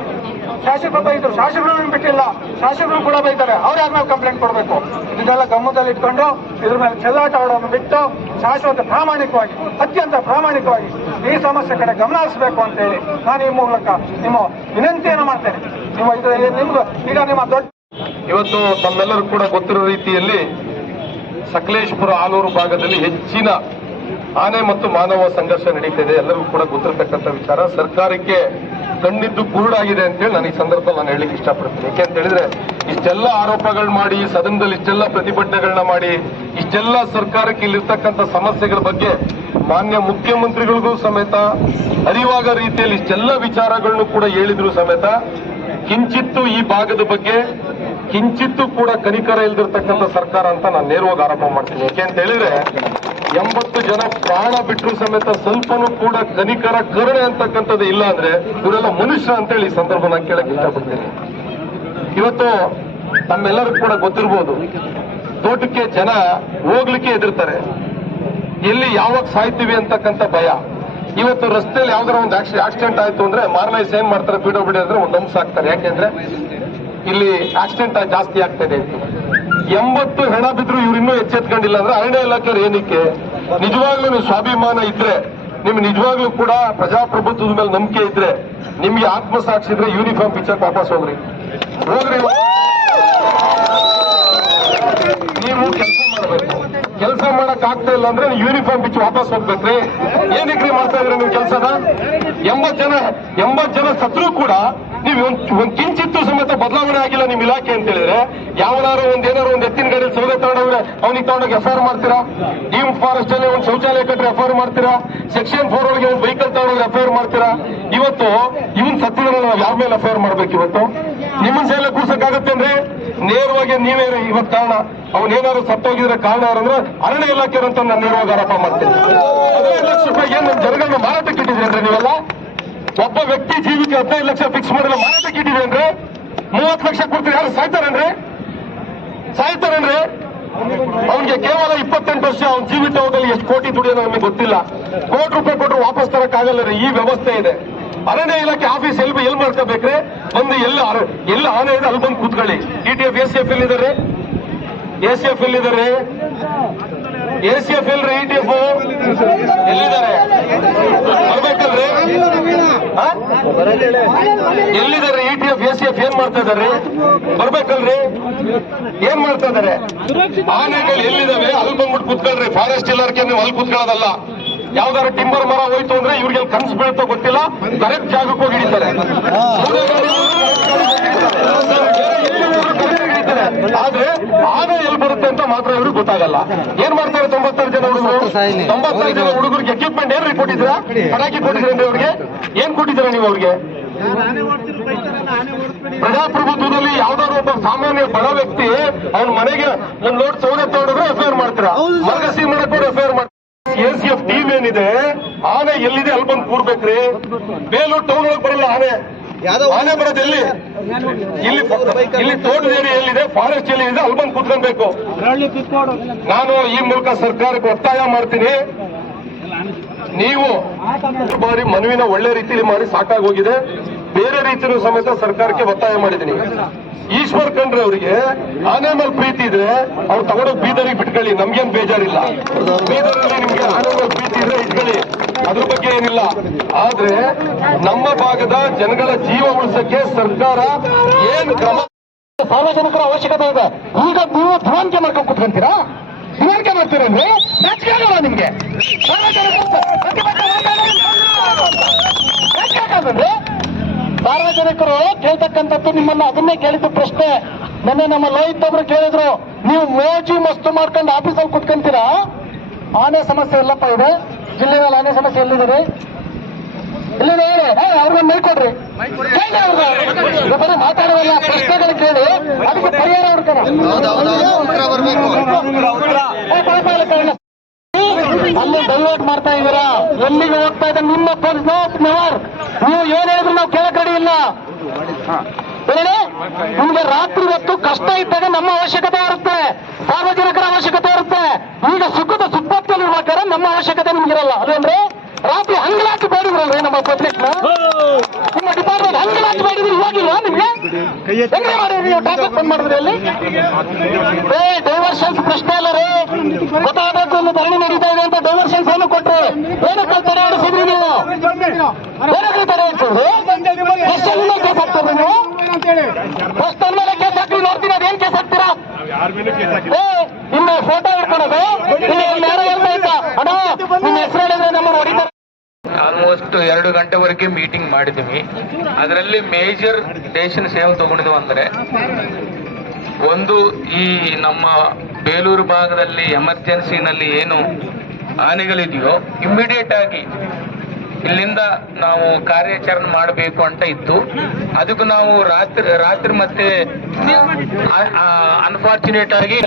ಶಾಸಕರು ಬೈದ್ರು, ಶಾಸಕರು ಬಿಟ್ಟಿಲ್ಲ, ಶಾಸಕರು ಕೂಡ ಬೈತಾರೆ, ಅವ್ರು ಯಾರ ಮೇಲೆ ಕಂಪ್ಲೇಂಟ್ ಕೊಡಬೇಕು. ಇದೆಲ್ಲ ಗಮನದಲ್ಲಿ ಇಟ್ಕೊಂಡು ಇದ್ರ ಮೇಲೆ ಚೆಲ್ಲಾಟ ಆಡೋದನ್ನು ಬಿಟ್ಟು ಶಾಶ್ವತ ಪ್ರಾಮಾಣಿಕವಾಗಿ, ಅತ್ಯಂತ ಪ್ರಾಮಾಣಿಕವಾಗಿ ಈ ಸಮಸ್ಯೆ ಕಡೆ ಗಮನ ಹರಿಸಬೇಕು ಅಂತ ಹೇಳಿ ನಾನು ಈ ಮೂಲಕ ನಿಮ್ಮ ವಿನಂತಿಯನ್ನು ಮಾಡ್ತೇನೆ. ನಿಮ್ಮ ಇದರಲ್ಲಿ ನಿಮ್ದು ಈಗ ನಿಮ್ಮ ದೊಡ್ಡ ಇವತ್ತು ತಮ್ಮೆಲ್ಲರೂ ಕೂಡ ಗೊತ್ತಿರೋ ರೀತಿಯಲ್ಲಿ ಸಕಲೇಶಪುರ ಆಲೂರು ಭಾಗದಲ್ಲಿ ಹೆಚ್ಚಿನ ಆನೆ ಮತ್ತು ಮಾನವ ಸಂಘರ್ಷ ನಡೀತಿದೆ. ಎಲ್ಲರಿಗೂ ಕೂಡ ಗೊತ್ತಿರತಕ್ಕಂಥ ವಿಚಾರ. ಸರ್ಕಾರಕ್ಕೆ ಕಣ್ಣಿದ್ದು ಕುರುಡಾಗಿದೆ ಅಂತೇಳಿ ನಾನು ಈ ಸಂದರ್ಭದಲ್ಲಿ ನಾನು ಹೇಳಲಿಕ್ಕೆ ಇಷ್ಟಪಡ್ತೀನಿ. ಯಾಕೆ ಅಂತ ಹೇಳಿದ್ರೆ ಇಷ್ಟೆಲ್ಲ ಆರೋಪಗಳು ಮಾಡಿ, ಸದನದಲ್ಲಿ ಇಷ್ಟೆಲ್ಲ ಪ್ರತಿಭಟನೆಗಳನ್ನ ಮಾಡಿ, ಇಷ್ಟೆಲ್ಲ ಸರ್ಕಾರಕ್ಕೆ ಇಲ್ಲಿರ್ತಕ್ಕಂಥ ಸಮಸ್ಯೆಗಳ ಬಗ್ಗೆ ಮಾನ್ಯ ಮುಖ್ಯಮಂತ್ರಿಗಳಿಗೂ ಸಮೇತ ಅರಿವಾಗ ರೀತಿಯಲ್ಲಿ ಇಷ್ಟೆಲ್ಲ ವಿಚಾರಗಳನ್ನು ಕೂಡ ಹೇಳಿದ್ರು ಸಮೇತ ಕಿಂಚಿತ್ತು ಈ ಭಾಗದ ಬಗ್ಗೆ ಕಿಂಚಿತ್ತು ಕೂಡ ಕನಿಕರ ಇಲ್ದಿರ್ತಕ್ಕಂಥ ಸರ್ಕಾರ ಅಂತ ನಾನು ನೇರವಾಗಿ ಆರೋಪ ಮಾಡ್ತೀನಿ. ಯಾಕೆ ಅಂತ ಹೇಳಿದ್ರೆ 80 ಜನ ಪ್ರಾಣ ಬಿಟ್ಟರು ಸಮೇತ ಸ್ವಲ್ಪನೂ ಕೂಡ ಕನಿಕರ ಕರುಣೆ ಅಂತಕ್ಕಂಥದ್ದು ಇಲ್ಲ ಅಂದ್ರೆ ಇವರೆಲ್ಲ ಮನುಷ್ಯ ಅಂತೇಳಿ ಈ ಸಂದರ್ಭ ನಾನು ಕೇಳಕ್ ಇಷ್ಟಪಡ್ತೀನಿ. ಇವತ್ತು ತಮ್ಮೆಲ್ಲರಿಗೂ ಕೂಡ ಗೊತ್ತಿರ್ಬೋದು, ತೋಟಕ್ಕೆ ಜನ ಹೋಗ್ಲಿಕ್ಕೆ ಹೆದರ್ತಾರೆ, ಎಲ್ಲಿ ಯಾವಾಗ ಸಾಯ್ತೀವಿ ಅಂತಕ್ಕಂಥ ಭಯ. ಇವತ್ತು ರಸ್ತೆಯಲ್ಲಿ ಯಾವ್ದಾರ ಒಂದು ಆಕ್ಸಿಡೆಂಟ್ ಆಯ್ತು ಅಂದ್ರೆ ಮಾರನೇ ಏನ್ ಮಾಡ್ತಾರೆ, PWD ಅಂದ್ರೆ ಒಂದು ಅಂಶ ಹಾಕ್ತಾರೆ. ಯಾಕೆಂದ್ರೆ ಇಲ್ಲಿ ಆಕ್ಸಿಡೆಂಟ್ ಜಾಸ್ತಿ ಆಗ್ತದೆ ಅಂತ. 80 ಹೆಣ ಬಿದ್ರು ಇವ್ರು ಇನ್ನೂ ಎಚ್ಚೆತ್ಕೊಂಡಿಲ್ಲ ಅಂದ್ರೆ ಅರಣ್ಯ ಇಲಾಖೆಯವ್ರು ಏನಕ್ಕೆ? ನಿಜವಾಗ್ಲೂ ನೀವು ಸ್ವಾಭಿಮಾನ ಇದ್ರೆ, ನಿಮ್ಗೆ ನಿಜವಾಗ್ಲೂ ಕೂಡ ಪ್ರಜಾಪ್ರಭುತ್ವದ ಮೇಲೆ ನಂಬಿಕೆ ಇದ್ರೆ, ನಿಮ್ಗೆ ಆತ್ಮಸಾಕ್ಷಿ ಇದ್ರೆ ಯೂನಿಫಾರ್ಮ್ ಪಿಚ್ಚರ್ ವಾಪಸ್ ಹೋಗ್ರಿ. ನೀವು ಕೆಲಸ ಮಾಡಬೇಕು. ಕೆಲಸ ಮಾಡಕ್ ಆಗ್ತಾ ಇಲ್ಲ ಅಂದ್ರೆ ಯೂನಿಫಾರ್ಮ್ ಬಿಚ್ಚಿ ವಾಪಸ್ ಹೋಗ್ಬೇಕ್ರಿ. ಏನಕ್ಕೆ ಮಾಡ್ತಾ ಇದ್ರಿ ನೀವು ಕೆಲಸನ? 80 ಜನ ಸತ್ರು ಕೂಡ ನೀವು ಒಂದ್ ಕಿಂಚಿತ್ತು ಸಮೇತ ಬದಲಾವಣೆ ಆಗಿಲ್ಲ ನಿಮ್ ಇಲಾಖೆ ಅಂತ ಹೇಳಿದ್ರೆ, ಯಾವನಾರು ಏನಾರು ಒಂದು ಎತ್ತಿನ ಗಾಡಿ ಸೌದೆ ತಗೊಂಡೋಗ್ರೆ ಅವನಿಗೆ ತಗೊಂಡೋಗಿ ಎಫ್ಐಆರ್ ಮಾಡ್ತೀರಾ? ಡೀಮ್ ಫಾರೆಸ್ಟ್ ಅಲ್ಲಿ ಒಂದು ಶೌಚಾಲಯ ಕಟ್ಟರೆ ಎಫ್ಐಆರ್ ಮಾಡ್ತೀರಾ? ಸೆಕ್ಷನ್ 4 ಒಳಗೆ ಒಂದು ವೆಹಿಕಲ್ ತಗೊಂಡೋಗಿ ಎಫ್ಐಆರ್ ಮಾಡ್ತೀರಾ? ಇವತ್ತು ಇವನ್ ಸತ್ತಿದ್ರೆ ನಾವು ಯಾವ ಮೇಲೆ ಎಫ್ಐಆರ್ ಮಾಡ್ಬೇಕು? ಇವತ್ತು ನಿಮ್ಮನ್ನ ಸೇಲೆ ಕೂರ್ಸಕ್ಕಾಗತ್ತೆ ಅಂದ್ರೆ ನೇರವಾಗಿ ನೀವೇ ಇವತ್ತು ಕಾರಣ. ಅವನೇನಾದ್ರು ಸತ್ತೋಗಿದ್ರೆ ಕಾರಣ ಯಾರಂದ್ರೆ ಅರಣ್ಯ ಇಲಾಖೆಯವರು ಅಂತ ನಾನು ನೇರವಾಗಿ ಆರೋಪ ಮಾಡ್ತೇನೆ. 15 ಲಕ್ಷ ರೂಪಾಯಿ ಏನು ಜನಗಳನ್ನ ಮಾರಾಟಕ್ಕೆ ಇಟ್ಟಿದ್ರಿ ಅಂದ್ರೆ ನೀವೆಲ್ಲ? ಒಬ್ಬ ವ್ಯಕ್ತಿ ಜೀವಿಗೆ 15 ಲಕ್ಷ ಫಿಕ್ಸ್ ಮಾಡಿದ್ರೆ ಮಾರಾಟಕ್ಕೆ ಇಟ್ಟಿದೆ ಅಂದ್ರೆ 30 ಲಕ್ಷ ಕೊಡ್ತೀರಿ. ಯಾರು ಸಾಯ್ತಾರೇನ್ರಿ? ಅವನಿಗೆ ಕೇವಲ 28 ವರ್ಷ, ಅವ್ನ ಜೀವಿತ ಹೋಗಲಿ ಎಷ್ಟು ಕೋಟಿ ದುಡಿಯೋದು ನಮಗೆ ಗೊತ್ತಿಲ್ಲ. ಕೋಟಿ ರೂಪಾಯಿ ಕೊಟ್ಟರು ವಾಪಸ್ ತರಕ್ಕಾಗಲ್ಲ ರೀ. ಈ ವ್ಯವಸ್ಥೆ ಇದೆ. ಅರಣ್ಯ ಇಲಾಖೆ ಆಫೀಸ್ ಎಲ್ಲಿ ಮಾಡ್ಕೋಬೇಕ್ರೆ? ಒಂದು ಎಲ್ಲ ಆನೆ ಇದೆ ಅಲ್ಲಿ ಬಂದು ಕೂತ್ಕೊಳ್ಳಿ. DTF ACF ಎಲ್ಲಿದ್ದಾರೆ? ACF ಎಲ್ಲಿದ್ದಾರೆ? ACF ಎಲ್ರಿ? ETF ಎಲ್ಲಿದ್ದಾರೆ? ಬರ್ಬೇಕಲ್ರಿ? ಎಲ್ಲಿದ್ದಾರೆ ETF ACF? ಏನ್ ಮಾಡ್ತಾ ಇದಾರೆ? ಬರ್ಬೇಕಲ್ರಿ? ಏನ್ ಮಾಡ್ತಾ ಇದಾರೆ? ಆನೆಗಳು ಎಲ್ಲಿದಾವೆ ಅಲ್ಲಿ ಬಂದ್ಬಿಟ್ಟು ಕೂತ್ಕೊಳ್ರಿ. ಫಾರೆಸ್ಟ್ ಇಲಾಖೆ ನೀವು ಅಲ್ಲಿ ಕೂತ್ಕೊಳ್ಳೋದಲ್ಲ. ಯಾವ್ದಾದ್ರು ಟಿಂಬರ್ ಮರ ಹೋಯ್ತು ಅಂದ್ರೆ ಇವ್ರಿಗೆ ಕನ್ಸು ಬೀಳ್ತೋ ಗೊತ್ತಿಲ್ಲ, ಕರೆಕ್ಟ್ ಜಾಗಕ್ಕೆ ಹೋಗಿ ಹಿಡಿತಾರೆ. ಆದ್ರೆ ಆನೆ ಎಲ್ಲಿ ಬರುತ್ತೆ ಅಂತ ಮಾತ್ರ ಇವ್ರಿಗೆ ಗೊತ್ತಾಗಲ್ಲ. ಏನ್ ಮಾಡ್ತಾರೆ 96 ಜನ ಹುಡುಗರು? 96 ಜನ ಹುಡುಗರಿಗೆ ಎಕ್ವಿಪ್ಮೆಂಟ್ ಏನ್ರಿ ಕೊಟ್ಟಿದ್ದೀರಾ? ಪಟಾಕಿ ಕೊಟ್ಟಿದ್ರೇನ್ರಿ ಅವ್ರಿಗೆ? ಏನ್ ಕೊಟ್ಟಿದ್ದೀರಾ ನೀವು ಅವ್ರಿಗೆ? ಪ್ರಜಾಪ್ರಭುತ್ವದಲ್ಲಿ ಯಾವ್ದಾದ್ರು ಒಬ್ಬ ಸಾಮಾನ್ಯ ಬಡ ವ್ಯಕ್ತಿ ಅವ್ನ ಮನೆಗೆ ಒಂದ್ ಲೋಡ್ ಸೌದೆ ತಗೊಂಡ್ರೆ ಎಫ್ಐಆರ್ ಮಾಡ್ತೀರಾ? ಮರ್ಗಸಿ ಮಾಡಕ್ಕೆ ಎಫ್ಐಆರ್ ಮಾಡ್ತೀರಾ? ACF ಟೀಮ್ ಏನಿದೆ, ಆನೆ ಎಲ್ಲಿದೆ ಅಲ್ಲಿ ಬಂದು ಕೂರ್ಬೇಕ್ರಿ. ಬೇಲೂರು ಟೌನ್ ಒಳಗೆ ಬರಲ್ಲ ಆನೆ ಬರೋದು ಎಲ್ಲಿ? ಇಲ್ಲಿ ತೋಟದ ಏರಿಯಾ ಎಲ್ಲಿದೆ, ಫಾರೆಸ್ಟ್ ಎಲ್ಲಿದೆ ಅಲ್ಲಿ ಬಂದು ಕೂತ್ಕೊಳ್ಬೇಕು. ನಾನು ಈ ಮೂಲಕ ಸರ್ಕಾರಕ್ಕೆ ಒತ್ತಾಯ ಮಾಡ್ತೀನಿ, ನೀವು ಬಾರಿ ಮನವಿನ ಒಳ್ಳೆ ರೀತಿಯಲ್ಲಿ ಮಾಡಿ ಸಾಕಾಗೋಗಿದೆ. ಬೇರೆ ರೀತಿಯಲ್ಲೂ ಸಮೇತ ಸರ್ಕಾರಕ್ಕೆ ಒತ್ತಾಯ ಮಾಡಿದ್ದೀನಿ. ಈಶ್ವರ್ ಖಂಡ್ರೆ ಅವರಿಗೆ ಆನೆ ಮೇಲೆ ಪ್ರೀತಿ ಇದ್ರೆ ಅವ್ರು ತಗೊಂಡೋಗಿ ಬೀದರಿಗೆ ಬಿಟ್ಕೊಳ್ಳಿ, ನಮ್ಗೇನ್ ಬೇಜಾರಿಲ್ಲ. ಬೀದರಲ್ಲಿ ನಿಮ್ಗೆ ಆನೆ ಮೇಲೆ ಪ್ರೀತಿ ಇದ್ರೆ ಇಟ್ಕೊಳ್ಳಿ, ಅದ್ರ ಬಗ್ಗೆ ಏನಿಲ್ಲ. ಆದ್ರೆ ನಮ್ಮ ಭಾಗದ ಜನಗಳ ಜೀವ ಉಳಿಸಕ್ಕೆ ಸರ್ಕಾರ ಏನ್ ಕ್ರಮ, ಸಾರ್ವಜನಿಕರ ಅವಶ್ಯಕತೆ ಇದೆ. ಈಗ ನೀವು ಧ್ವಾನಿಕೆ ಮಾಡ್ಕೊಂಡು ಕುತ್ಕೊಂತೀರಾ? ಧ್ವಾನಿಕೆ ಮಾಡ್ತೀರೇನ್ರಿ? ನಾಚಿಕೆ ಆಗಲ್ಲ ನಿಮ್ಗೆ? ಸಾರ್ವಜನಿಕರು ಕೇಳ್ತಕ್ಕಂಥದ್ದು ನಿಮ್ಮನ್ನ ಅದನ್ನೇ ಕೇಳಿದ್ದು ಪ್ರಶ್ನೆ. ನಿನ್ನೆ ನಮ್ಮ ಲೋಹಿತ್ ಅವರು ಕೇಳಿದ್ರು, ನೀವು ಮೋಜಿ ಮಸ್ತು ಮಾಡ್ಕೊಂಡು ಆಫೀಸಲ್ಲಿ ಕುತ್ಕೊಂತೀರಾ? ಆನೆ ಸಮಸ್ಯೆ ಎಲ್ಲಪ್ಪ ಇದೆ ಜಿಲ್ಲೆಯಲ್ಲಿ? ಆನೆ ಸಮಸ್ಯೆ ಎಲ್ಲಿದೆ? ಇಲ್ಲಿದೆ ಹೇಳಿ, ಅವ್ರನ್ನ ಮೈಕೊಡ್ರಿ, ಕೇಳಿ ಅವ್ರನ್ನ. ಬರೀ ಮಾತಾಡೋಲ್ಲ, ಪ್ರಶ್ನೆಗಳು ಕೇಳಿ ಅದಕ್ಕೆ ಪರಿಹಾರ ಹುಡ್ಕೋಣ. ಅಲ್ಲಿ ಡೈವರ್ಟ್ ಮಾಡ್ತಾ ಇದ್ದೀರಾ, ಎಲ್ಲಿಗೆ ಹೋಗ್ತಾ ಇದೆ ನಿಮ್ಮ ನೆವರ್. ನೀವು ಏನ್ ಹೇಳಿದ್ರು ನಾವು ಕೇಳಕ್ ರೆಡಿ ಇಲ್ಲ. ಹೇಳಿ, ನಿಮ್ಗೆ ರಾತ್ರಿ ಹೊತ್ತು ಕಷ್ಟ ಇದ್ದಾಗ ನಮ್ಮ ಅವಶ್ಯಕತೆ ಇರುತ್ತೆ, ಸಾರ್ವಜನಿಕರ ಅವಶ್ಯಕತೆ ಇರುತ್ತೆ. ಈಗ ಸುಖದ ಸುಪ್ಪತ್ತಲ್ಲಿ ಇರ್ಬೇಕಾದ್ರೆ ನಮ್ಮ ಅವಶ್ಯಕತೆ ನಿಮ್ಗಿರಲ್ಲ. ಅದೇನ್ರಿ ರಾತ್ರಿ ಹಂಗಲಾಚಿ ಬೇಡಿದ್ರಲ್ರಿ ನಮ್ಮ ಪಬ್ಲಿಕ್ ನಿಮ್ಮ ಡಿಪಾರ್ಟ್ಮೆಂಟ್ ಹಂಗಲಾಚಿ ಬೇಡಿದ್ರು, ಇವಾಗಿಲ್ವಾ ನಿಮ್ಗೆ? ಹೆಂಗೆ ಮಾಡಿದ್ರಿ ನೀವು? ಟ್ರಾಫಿಕ್ ಬಂದ್ ಮಾಡಿದ್ರಿ ಅಲ್ಲಿ? ಡೈವರ್ಷನ್ಸ್ ಪ್ರಶ್ನೆ ಅಲ್ಲ ರೀ, ಗೊತ್ತಾಗಬೇಕು. ಒಂದು ಧರಣಿ ನಡೀತಾ ಇದೆ ಅಂತ ಡೈವರ್ಷನ್ಸ್ ಏನು ಕೊಟ್ರಿ? ಏನಕ್ಕೆ ತಡೆ ಹಿಡಿಸಿದ್ರಿ ನೀವು? ಏನಕ್ಕೆ ತಡೆ ಹಿಡಿಸಿದ್ರಿ? ಎಷ್ಟೆಲ್ಲ ಕೇಸ್ ಹಾಕ್ತೀರಿ ನೀವು? ಫಸ್ಟ್ ಮೇಲೆ ಕೇಸ್ ಹಾಕ್ರಿ, ನೋಡ್ತೀನಿ ಅದೇನ್ ಕೇಸ್ ಹಾಕ್ತೀರಾ? ನಿಮ್ಮ ಫೋಟೋ ಇಟ್ಕೊಳೋದು ಇಲ್ಲಿ ಯಾರೋ ಹೇಳ್ತಾ ಇದ್ದ, ಅಣ್ಣ ನಿಮ್ಮ ಹೆಸರು ಹೇಳಿದ್ರೆ ನಮ್ಮನ್ನು ಹೊಡಿತಾರೆ. ಆಲ್ಮೋಸ್ಟ್ 2 ಗಂಟೆವರೆಗೆ ಮೀಟಿಂಗ್ ಮಾಡಿದ್ದೀವಿ. ಅದರಲ್ಲಿ ಮೇಜರ್ ಡೆಸಿಷನ್ಸ್ ಏನು ತಗೊಂಡಿದ್ದೀವಿ ಅಂದರೆ, ಒಂದು ಈ ನಮ್ಮ ಬೇಲೂರು ಭಾಗದಲ್ಲಿ ಎಮರ್ಜೆನ್ಸಿನಲ್ಲಿ ಏನು ಹಾನಿಗಳಿದೆಯೋ ಇಮ್ಮಿಡಿಯೇಟ್ ಆಗಿ ಇಲ್ಲಿಂದ ನಾವು ಕಾರ್ಯಾಚರಣೆ ಮಾಡಬೇಕು ಅಂತ ಇತ್ತು. ಅದಕ್ಕೂ ನಾವು ರಾತ್ರಿ ಮತ್ತೆ ಅನ್ಫಾರ್ಚುನೇಟ್ ಆಗಿ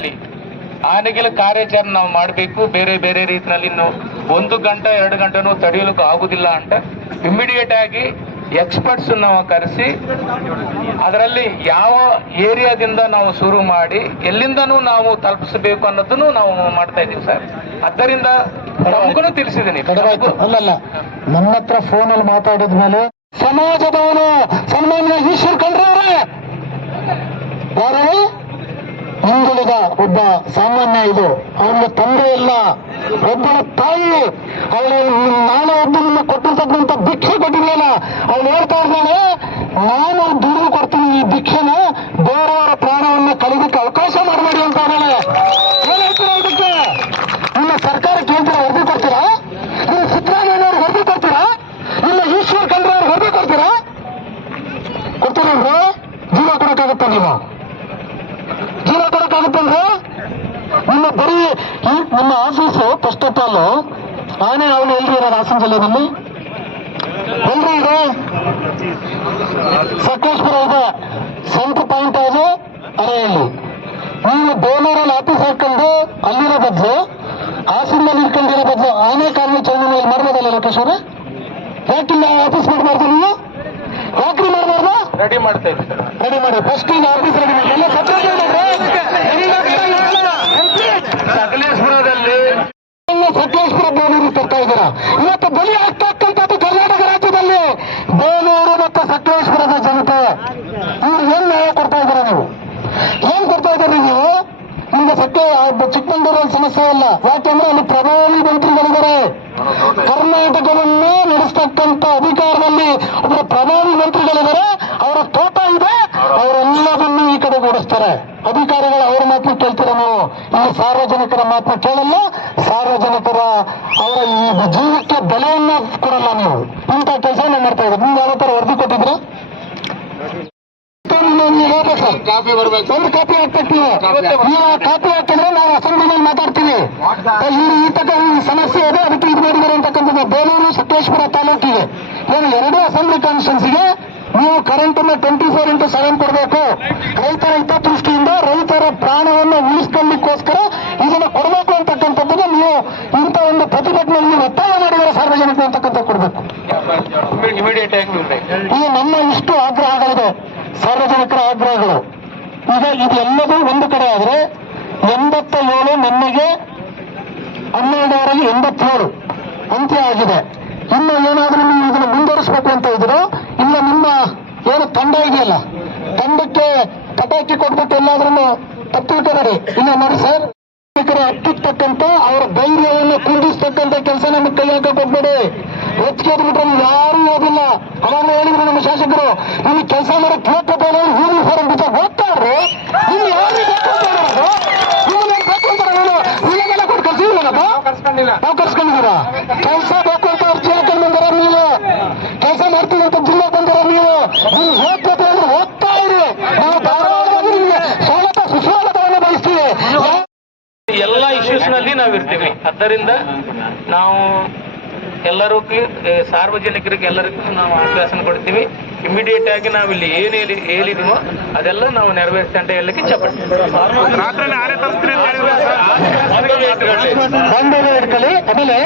ಆನೆಗಳ ಕಾರ್ಯಾಚರಣೆ ನಾವು ಮಾಡಬೇಕು. ಬೇರೆ ಬೇರೆ ರೀತಿಯಲ್ಲಿ 1 ಗಂಟೆ 2 ಗಂಟೆನೂ ತಡೆಯಲಿಕ್ಕೆ ಆಗುದಿಲ್ಲ ಅಂತ ಇಮ್ಮಿಡಿಯೇಟ್ ಆಗಿ ಎಕ್ಸ್ಪರ್ಟ್ಸ್ ನಾವು ಕರೆಸಿ ಅದರಲ್ಲಿ ಯಾವ ಏರಿಯಾದಿಂದ ನಾವು ಶುರು ಮಾಡಿ ಎಲ್ಲಿಂದನೂ ನಾವು ತಲುಪಿಸಬೇಕು ಅನ್ನೋದನ್ನು ನಾವು ಮಾಡ್ತಾ ಇದ್ದೀವಿ ಸರ್. ಆದ್ದರಿಂದ ನಮಗೂ ತಿಳಿಸಿದ್ದೀನಿ. ಅಲ್ಲಲ್ಲ, ನನ್ನ ಹತ್ರ ಫೋನಲ್ಲಿ ಮಾತಾಡಿದ ಮೇಲೆ ಸಮಾಜದವನು ಸನ್ಮಾನ್ಯ ಈಶ್ವರ್ ಖಂಡ್ರೆ ಅವರೇ, ಯಾರು ಹಿಂದುಳಿದ ಒಬ್ಬ ಸಾಮಾನ್ಯ, ಇದು ಅವನಿಗೆ ತಂದೆ ಇಲ್ಲ, ಒಬ್ಬನ ತಾಯಿ. ಅವಳು ನಾನು ಒಬ್ಬನನ್ನ ಕೊಟ್ಟಿರ್ತಕ್ಕಂಥ ಭಿಕ್ಷೆ ಕೊಟ್ಟಿರಲಿಲ್ಲ. ಅವಳು ಹೇಳ್ತಾ ಇದ್ದಾಳೆ, ನಾನು ದುಡಿದು ಕೊಡ್ತೀನಿ ಈ ಭಿಕ್ಷೆನ, ಬೇರೆಯವರ ಪ್ರಾಣವನ್ನು ಕಲಿದಕ್ಕೆ ಅವಕಾಶ ಮಾಡಬೇಡಿ ಅಂತ ಹೇಳಿ. ಏನ್ ಹೇಳ್ತೀರಾ ಇದಕ್ಕೆ? ನಿಮ್ಮ ಸರ್ಕಾರ ಕೇಳ್ತೀರಾ? ವರದಿ ಕೊಡ್ತೀರಾ? ನಿಮ್ಮ ಸಿದ್ದರಾಮಯ್ಯನವ್ರು ವರದಿ ಕೊಡ್ತೀರಾ? ಇಲ್ಲ ಈಶ್ವರ್ ಖಂಡ್ರೆ ಅವ್ರು ವರದಿ ಕೊಡ್ತೀರಾ? ಕೊಡ್ತೀರೇನ್ರಿ? ಜೀವ ಕೊಡಕ್ಕಾಗತ್ತ? ನೀವು ಜೀವ ಕೊಡಕ್ಕಾಗುತ್ತಂದ್ರೆ ನಿಮ್ಮ ಬರೀ ನಿಮ್ಮ ಆಫೀಸು ಫಸ್ಟ್ ಆಫ್ ಆಲ್ ಆನೆ ಅವನು ಎಲ್ರಿ ಇರೋದು? ಹಾಸನ ಜಿಲ್ಲೆಯಲ್ಲಿ ಎಲ್ರಿ ಇದೆ? ಸಕಲೇಶ್ಪುರ ಇದೆ, ಸೆಂಟ್ರ್ ಪಾಯಿಂಟ್ ಇದೆ, ಅರೆಯಲ್ಲಿ. ನೀವು ಬೇಲೂರಲ್ಲಿ ಆಫೀಸ್ ಹಾಕೊಂಡು ಅಲ್ಲಿರೋ ಬದಲು ಹಾಸನಲ್ಲಿ ಇಟ್ಕೊಂಡಿರೋ ಬದಲು ಆನೆ ಕಾರ್ಯಾಚರಣೆಯಲ್ಲಿ ಮಾಡ್ಬೋದಲ್ಲ ಲೋಕೇಶ್ ಅವರೇ? ಯಾಕಿಲ್ಲ ಆಫೀಸ್ ಮಾಡಬಾರ್ದು? ನೀವು ಯಾಕ್ರಿ ಮಾಡಬಾರ್ದು? ರೆಡಿ ಮಾಡ್ತಾ ಇದ್ದೀವಿ ಸರ್. ರೆಡಿ ಮಾಡಿ, ಫಸ್ಟ್ ಈಗ ಆಫೀಸ್ ರೆಡಿ ಮಾಡಿ. ಎಲ್ಲ ಸಕಲೇಶ್ಪುರದಲ್ಲಿ ಸಕಲೇಶ್ಪುರ ಬೇಲೂರು ತರ್ತಾ ಇದ್ದೀರಾ. ಇವತ್ತು ಬಲಿ ಆಗ್ತಕ್ಕಂಥದ್ದು ಕರ್ನಾಟಕ ರಾಜ್ಯದಲ್ಲಿ ಬೇಲೂರು ಮತ್ತು ಸಕಲೇಶ್ಪುರದ ಜನತೆ. ಇವ್ರು ಏನ್ ನ್ಯಾಯ ಕೊಡ್ತಾ ಇದ್ದೀರಾ? ನೀವು ಏನ್ ಕೊಡ್ತಾ ಇದ್ದೀರಿ? ನೀವು ನಿಮ್ಗೆ ಚಿಕ್ಕಮಂಗ್ಳೂರಲ್ಲಿ ಸಮಸ್ಯೆ ಇಲ್ಲ, ಯಾಕೆಂದ್ರೆ ಅಲ್ಲಿ ಪ್ರಭಾವಿ ಮಂತ್ರಿಗಳಿದ್ದಾರೆ. ಕರ್ನಾಟಕವನ್ನು ನಡೆಸ್ತಕ್ಕಂಥ ಅಧಿಕಾರದಲ್ಲಿ ಒಬ್ಬರ ಪ್ರಭಾವಿ ಮಂತ್ರಿಗಳಿದ್ದಾರೆ, ಅವರ ತೋಟ ಇದೆ, ಅವರೆಲ್ಲದನ್ನು ಈ ಕಡೆ ಓಡಿಸ್ತಾರೆ. ಅಧಿಕಾರಿಗಳು ಅವರ ಮಾತನ್ನು ಕೇಳ್ತೀರ ನೀವು? ಈ ಸಾರ್ವಜನಿಕರ ಮಾತನ್ನು ಕೇಳಲ್ಲ, ಸಾರ್ವಜನಿಕರ ಅವರ ಈ ಜೀವಕ್ಕೆ ಬೆಲೆಯನ್ನ ಕೊಡಲ್ಲ. ನೀವು ಇಂಥ ಕೆಲಸ ಮಾಡ್ತಾ ಇದ್ದೀರಿ. ನೀವು ಯಾವ ತರ ವರದಿ ಕೊಟ್ಟಿದ್ರು? ಕಾಪಿ ಬರ್ಬೇಕು, ಒಂದು ಕಾಪಿ ಹಾಕ್ಬೇಕು. ನೀವು ಕಾಪಿ ಹಾಕಿದ್ರೆ ನಾವು ಅಸೆಂಬ್ಲಿನಲ್ಲಿ ಮಾತಾಡ್ತೀವಿ. ಈ ತಕ್ಕ ಸಮಸ್ಯೆ ಇದೆ, ಅದಕ್ಕೆ ಇದು ಮಾಡಿದ್ದಾರೆ ಅಂತಕ್ಕಂಥದ್ದು. ಬೇಲೂರು ಸಕಲೇಶ್ಪುರ ತಾಲೂಕಿಗೆ ಏನು 2 ಅಸೆಂಬ್ಲಿ ಕಾನ್ಸ್ಟಿಟ್ಯೂನ್ಸಿಗೆ ನೀವು ಕರೆಂಟ್ ಅನ್ನು 24x7 ಕೊಡಬೇಕು. ರೈತರ ಹಿತದೃಷ್ಟಿಯಿಂದ ರೈತರ ಪ್ರಾಣವನ್ನು ಉಳಿಸ್ಕೊಳ್ಳಿಕ್ಕೋಸ್ಕರ ಇದನ್ನು ಕೊಡಬೇಕು ಅಂತಕ್ಕಂಥದ್ದನ್ನು ನೀವು ಇಂಥ ಒಂದು ಪ್ರತಿಭಟನೆಯಲ್ಲಿ ಒತ್ತಾಯ ಮಾಡಿದರೆ ಸಾರ್ವಜನಿಕರು ಅಂತಕ್ಕಂಥ ಕೊಡಬೇಕು. ಇಮಿಡಿಯೇಟ್ ಆಗಿ ಈ ನಮ್ಮ ಇಷ್ಟು ಆಗ್ರಹಗಳಿದೆ, ಸಾರ್ವಜನಿಕರ ಆಗ್ರಹಗಳು. ಈಗ ಇದೆಲ್ಲವೂ ಒಂದು ಕಡೆ ಆದ್ರೆ 87 ನಿನ್ನೆಗೆ 12 87 ಅಂತ್ಯ ಆಗಿದೆ. ಇನ್ನು ಏನಾದ್ರೂ ನೀವು ಇದನ್ನು ಮುಂದುವರಿಸಬೇಕು ಅಂತ ಇದ್ರು ಇಲ್ಲ ನಿಮ್ಮ ಏನು ತಂಡ ಇದೆಯಲ್ಲ, ತಂಡಕ್ಕೆ ಪಟಾಕಿ ಕೊಟ್ಬಿಟ್ಟು ಎಲ್ಲಾದ್ರೂ ತಪ್ಪು ತಿಳ್ಕೊಬೇಡಿ. ಇಲ್ಲ ನೋಡಿ ಸರ್, ಹತ್ತಿರ್ತಕ್ಕಂಥ ಅವರ ಧೈರ್ಯವನ್ನು ಕುಂದಿಸ್ತಕ್ಕಂಥ ಕೆಲಸ ನಮಗೆ ಕೈ ಹಾಕಕ್ಕೆ ಹೋಗ್ಬೇಡಿ. ಹೆಚ್ಚಿಗೆ ಬಿಟ್ರೆ ನೀವು ಯಾರೂ ಹೋಗಿಲ್ಲ. ಅವಾಗ ಹೇಳಿದ್ರು ನಮ್ಮ ಶಾಸಕರು, ನಿಮಗೆ ಕೆಲಸ ಮಾಡೋ ಕೇಳ್ಕೊತಾರೆ ಯೂನಿಫಾರ್ಮ್ ಬಿಟ್ಟ ಹೋಗ್ತಾರ್ರಿ. ನೀವು ಯಾರು ಇವಾಗೆಲ್ಲ ಕೊಟ್ಟು ಕಳ್ಸಿಲ್ಲ, ನಾವು ಕರ್ಸ್ಕೊಂಡಿದ್ದೀರ. ಕೆಲಸ ಬೇಕು ಅಂತ ಅರ್ಜಿ ಹಾಕೊಂಡು ಬಂದಾರ ನೀವು, ಕೆಲಸ ಮಾಡ್ತೀವಿ ಅಂತ ಜಿಲ್ಲೆ ಬಂದಾರ ನೀವು. ನೀವು ಹೋಗ್ಬೇಕು ಅಂದ್ರೆ ಹೋಗ್ತಾ ಇರಿ. ನಾವು ಧಾರಾಳವಾಗಿ ನಿಮಗೆ ಸ್ವಾಗತ ಸುಸ್ವಾಗತವನ್ನು ಬಯಸ್ತೀವಿ. ಎಲ್ಲ ಇಶ್ಯೂಸ್ ನಲ್ಲಿ ನಾವು ಇರ್ತೀವಿ. ಆದ್ದರಿಂದ ನಾವು ಎಲ್ಲರೂ ಸಾರ್ವಜನಿಕರಿಗೆ ಎಲ್ಲರಿಗೂ ನಾವು ಆಶ್ವಾಸನೆ ಕೊಡ್ತೀವಿ. ಇಮಿಡಿಯೇಟ್ ಆಗಿ ನಾವು ಇಲ್ಲಿ ಏನು ಹೇಳಿದ್ವೋ ಅದೆಲ್ಲ ನಾವು ನೆರವೇರಿಸ್ತಂತ ಹೇಳಲಿಕ್ಕೆ ಇಚ್ಛಪಡ್ತೀವಿ. ಇಟ್ಕೊಳ್ಳಿ. ಆಮೇಲೆ